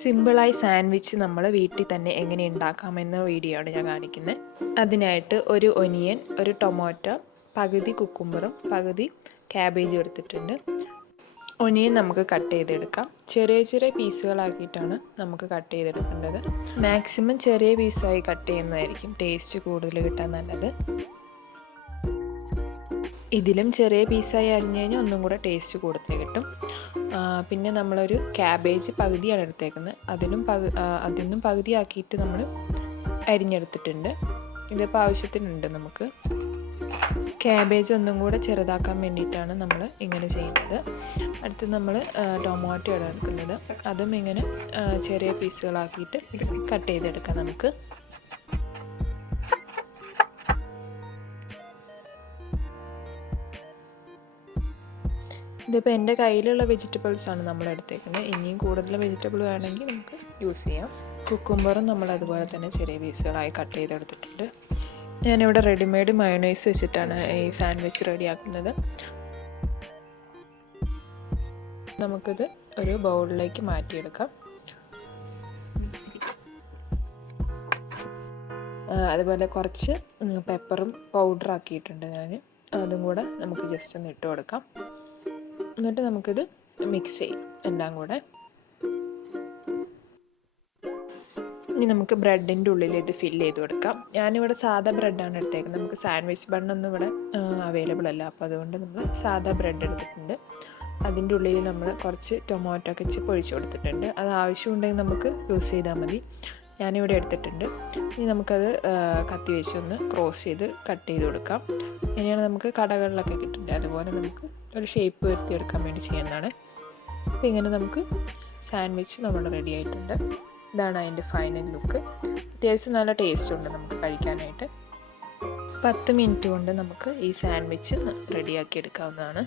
സിമ്പിളായി സാൻഡ്വിച്ച് നമ്മൾ വീട്ടിൽ തന്നെ എങ്ങനെ ഉണ്ടാക്കാമെന്ന വീഡിയോ ആണ് ഞാൻ കാണിക്കുന്നത്. അതിനായിട്ട് ഒരു ഒനിയൻ, ഒരു ടൊമാറ്റോ, പകുതി കുക്കുംബറും പകുതി ക്യാബേജും എടുത്തിട്ടുണ്ട്. ഒനിയൻ നമുക്ക് കട്ട് ചെയ്തെടുക്കാം. ചെറിയ ചെറിയ പീസുകളാക്കിയിട്ടാണ് നമുക്ക് കട്ട് ചെയ്തെടുക്കേണ്ടത്. മാക്സിമം ചെറിയ പീസായി കട്ട് ചെയ്യുന്നതായിരിക്കും ടേസ്റ്റ് കൂടുതൽ കിട്ടാൻ നല്ലത്. ഇതിലും ചെറിയ പീസായി അരിഞ്ഞു കഴിഞ്ഞാൽ ഒന്നും കൂടെ ടേസ്റ്റ് കൂടുതൽ കിട്ടും. പിന്നെ നമ്മളൊരു ക്യാബേജ് പകുതിയാണ് എടുത്തേക്കുന്നത്. അതിനും പകുതിയാക്കിയിട്ട് നമ്മൾ അരിഞ്ഞെടുത്തിട്ടുണ്ട്. ഇതിപ്പോൾ ആവശ്യത്തിനുണ്ട് നമുക്ക്. ക്യാബേജ് ഒന്നും കൂടെ ചെറുതാക്കാൻ വേണ്ടിയിട്ടാണ് നമ്മൾ ഇങ്ങനെ ചെയ്യുന്നത്. അടുത്ത് നമ്മൾ ടൊമാറ്റോ ആണ് എടുക്കുന്നത്. അതും ഇങ്ങനെ ചെറിയ പീസുകളാക്കിയിട്ട് കട്ട് ചെയ്തെടുക്കാം നമുക്ക്. ഇതിപ്പോൾ എൻ്റെ കയ്യിലുള്ള വെജിറ്റബിൾസാണ് നമ്മൾ എടുത്തേക്കുന്നത്. ഇനിയും കൂടുതൽ വെജിറ്റബിൾ വേണമെങ്കിൽ നമുക്ക് യൂസ് ചെയ്യാം. കുക്കുംബറും നമ്മൾ അതുപോലെ തന്നെ ചെറിയ പീസുകളായി കട്ട് ചെയ്തെടുത്തിട്ടുണ്ട്. ഞാനിവിടെ റെഡിമെയ്ഡ് മയോണൈസ് വെച്ചിട്ടാണ് ഈ സാൻഡ്വിച്ച് റെഡിയാക്കുന്നത്. നമുക്കിത് ഒരു ബൗളിലേക്ക് മാറ്റിയെടുക്കാം. അതുപോലെ കുറച്ച് പെപ്പറും പൗഡറാക്കിയിട്ടുണ്ട് ഞാൻ. അതും കൂടെ നമുക്ക് ജസ്റ്റ് ഒന്ന് ഇട്ട് കൊടുക്കാം. എന്നിട്ട് നമുക്കിത് മിക്സ് ചെയ്യും എല്ലാം കൂടെ. ഇനി നമുക്ക് ബ്രെഡിൻ്റെ ഉള്ളിൽ ഇത് ഫില്ല് ചെയ്ത് കൊടുക്കാം. ഞാനിവിടെ സാധാ ബ്രെഡാണ് എടുത്തേക്കുന്നത്. നമുക്ക് സാൻഡ്വിച്ച് ബണ്ണൊന്നും ഇവിടെ അവൈലബിൾ അല്ല. അപ്പോൾ അതുകൊണ്ട് നമ്മൾ സാധാ ബ്രെഡ് എടുത്തിട്ടുണ്ട്. അതിൻ്റെ ഉള്ളിൽ നമ്മൾ കുറച്ച് ടൊമാറ്റോ കെച്ചപ്പ് ഒഴിച്ച് കൊടുത്തിട്ടുണ്ട്. അത് ആവശ്യമുണ്ടെങ്കിൽ നമുക്ക് യൂസ് ചെയ്താൽ മതി. ഞാനിവിടെ എടുത്തിട്ടുണ്ട്. ഇനി നമുക്കത് കത്തി വെച്ച് ഒന്ന് ക്രോസ് ചെയ്ത് കട്ട് ചെയ്ത് കൊടുക്കാം. ഇനിയാണ് നമുക്ക് കടകളിലൊക്കെ കിട്ടുന്നത്. അതുപോലെ നമുക്ക് ഒരു ഷേപ്പ് വരുത്തിയെടുക്കാൻ വേണ്ടി ചെയ്യുന്നതാണ്. അപ്പോൾ ഇങ്ങനെ നമുക്ക് സാൻഡ്വിച്ച് നമ്മൾ റെഡി ആയിട്ടുണ്ട്. ഇതാണ് അതിൻ്റെ ഫൈനൽ ലുക്ക്. അത്യാവശ്യം നല്ല ടേസ്റ്റ് ഉണ്ട് നമുക്ക് കഴിക്കാനായിട്ട്. 10 മിനിറ്റ് കൊണ്ട് നമുക്ക് ഈ സാൻഡ്വിച്ച് റെഡിയാക്കി എടുക്കാവുന്നതാണ്.